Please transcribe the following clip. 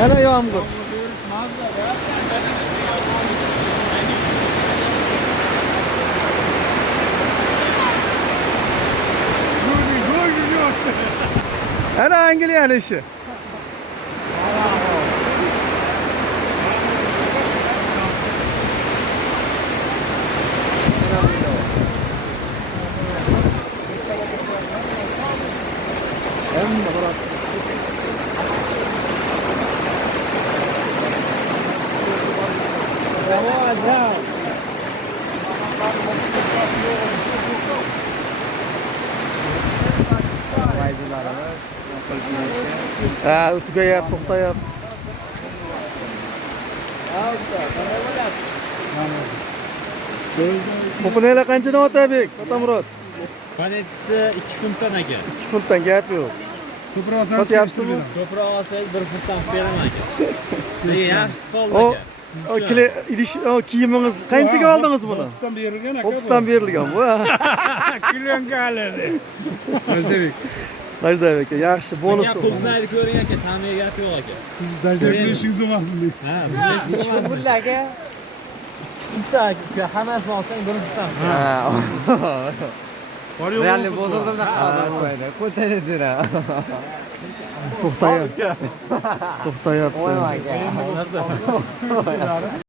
Ana yağmur. Ana hangi yani işi? Ha, tugayap, to'xtayap. Qo'pinaylar qanchadan Otabek? Otamurod. Panetkisi 2 funtdan aka. 2 funtdan gap yo'q. Ko'proq Sotyapsizmi? Ko'proq olsangiz 1 funtdan beraman aka. Yaxshisi qoldi O aka. idish kiyimingiz qanchaga oldingiz buni? O'qisdan berilgan aka. 30dan berilgan bu. Kulyonga oladi. Dajdabek. Dajdabek aka, yaxshi bonus. Qulnayni ko'ring aka, ta'miga gap yo'q aka. Siz Dajdabek ishingiz bo'lmasin deb. Ha, bilasiz. Bullaga. Bitta aka, hammasini olsang 1 funtdan. Realni bozorda hisoblanib qo'yadi. Qo'ytaysiz. To'xtayapti. To'xtayapti. Voy aka.